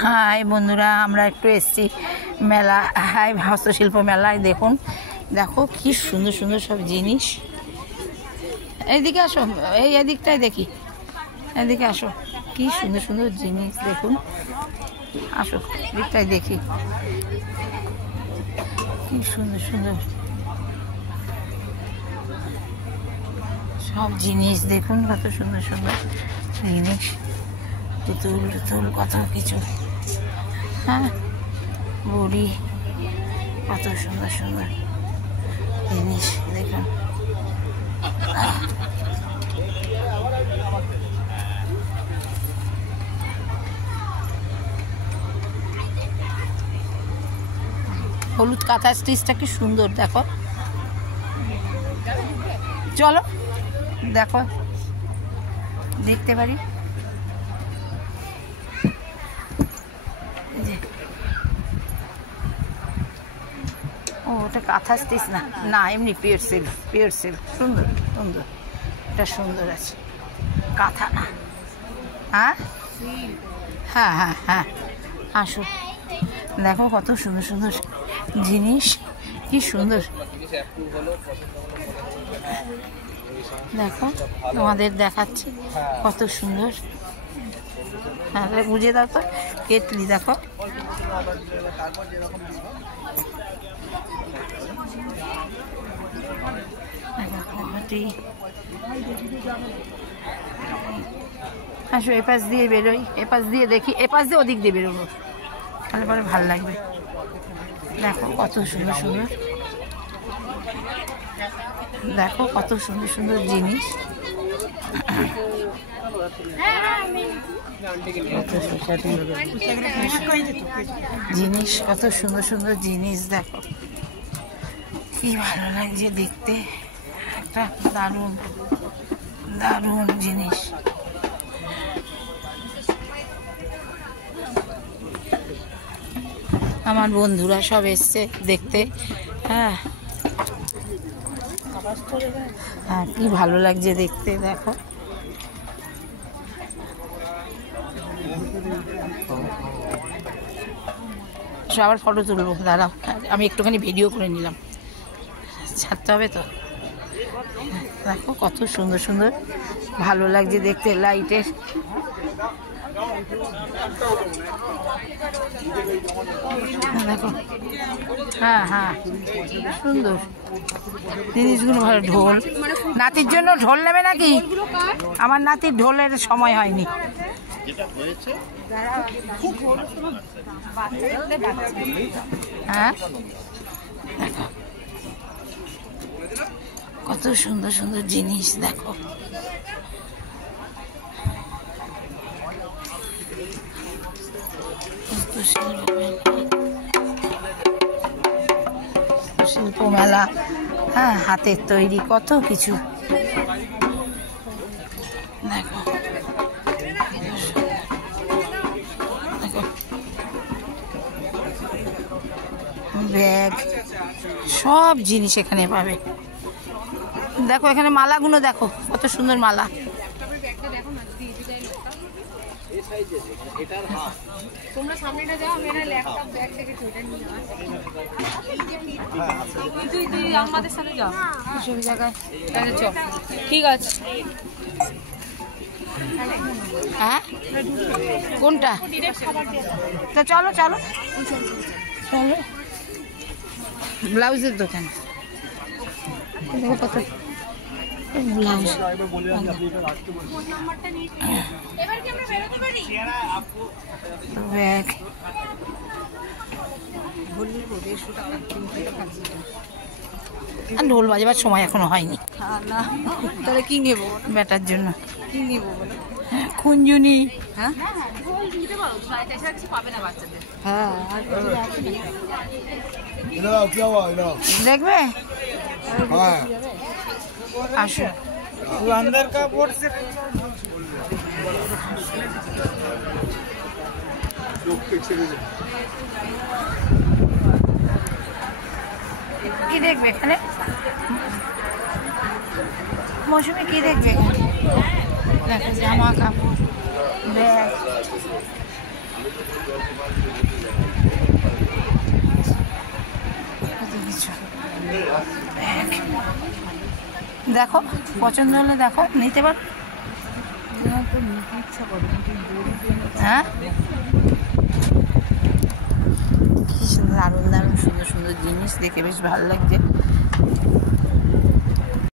High বন্ধুরা, আমরা একটু এসছি মেলা, হাই হস্তশিল্প মেলায়। দেখুন, দেখো কি সুন্দর সুন্দর সব জিনিস। এইদিকে আসো, এই এদিকটাই দেখি, এদিকে আসো, কি সুন্দর সুন্দর জিনিস দেখুন। আসো, দিকটাই দেখি, কি সুন্দর সুন্দর সব জিনিস দেখুন, কত সুন্দর সুন্দর জিনিস, পুতুল টুতুল কত কিছু। হ্যাঁ, বড়ি, কত সুন্দর সুন্দর জিনিস দেখুন। হলুদ কাঁথা স্টিচটা কি সুন্দর, দেখো। চলো দেখো, দেখতে পারি। ও, ওটা কাঁথা স্টিচ না, না এমনি পিওর সিল্ক, পিওর সিল্ক। সুন্দর সুন্দর, এটা সুন্দর আছে, কাঁথা না। হ্যাঁ হ্যাঁ হ্যাঁ হ্যাঁ, আসো দেখো কত সুন্দর সুন্দর জিনিস, কি সুন্দর। দেখো, তোমাদের দেখাচ্ছি কত সুন্দর। হ্যাঁ, বুঝে দাও তো, কেটলি দেখো। আসো, এপাশ দিয়ে বেরোই, এপাশ দিয়ে দেখি, এপাশ দিয়ে ওদিক দিয়ে বেরোবো, তাহলে পরে ভালো লাগবে। দেখো কত সুন্দর সুন্দর, দেখো কত সুন্দর সুন্দর জিনিস, জিনিস কত সুন্দর সুন্দর জিনিস। দেখো কি ভালো লাগছে দেখতে, একটা দারুণ দারুণ জিনিস। আমার বন্ধুরা সব এসছে দেখতে। হ্যাঁ হ্যাঁ, কি ভালো লাগছে দেখতে, দেখো। সবার ফটো তুলবো, দাঁড়াও, আমি একটুখানি ভিডিও করে নিলাম, ছাড়তে হবে তো। দেখো কত সুন্দর সুন্দর, ভালো লাগছে দেখতে, লাইটের। দেখো, হ্যাঁ হ্যাঁ, সুন্দর জিনিসগুলো ভালো। ঢোল, নাতির জন্য ঢোল নেবে নাকি? আমার নাতির ঢোলের সময় হয়নি। হ্যাঁ, কত সুন্দর সুন্দর জিনিস, দেখো। শিল্প মেলা, হ্যাঁ, হাতের তৈরি কত কিছু। দেখো, ব্যাগ, সব জিনিস এখানে পাবে। দেখো এখানে মালাগুলো, দেখো কত সুন্দর মালা। তোমরা সামনেটা যাও, আমি না ল্যাপটপ ব্যাগ থেকে ওটা নিয়ে আসি। তুই আমাদের সাথে যাও সব জায়গায়, তাহলে চল, ঠিক আছে। হ্যাঁ, কোনটা? তো চলো চলো চলো, ব্লাউজের দোকান, দেখো কত ব্লাউজ। ব্যাগ, ঢোল বাজাবার সময় এখনো হয়নি। তাহলে কি নেবো বেটার জন্য? কি নেবো বলো? খুঞ্জুনি। হ্যাঁ দেখবে? আসো, अंदर का बोर्ड से কি দেখবে এখানে? মৌসুমি কি দেখবে? দেখো জামা কাপড়, ব্যাগ, দেখো পছন্দ হলে দেখো নিতে পারো। হ্যাঁ দারুণ দারুণ সুন্দর সুন্দর জিনিস দেখে বেশ ভালো লাগছে।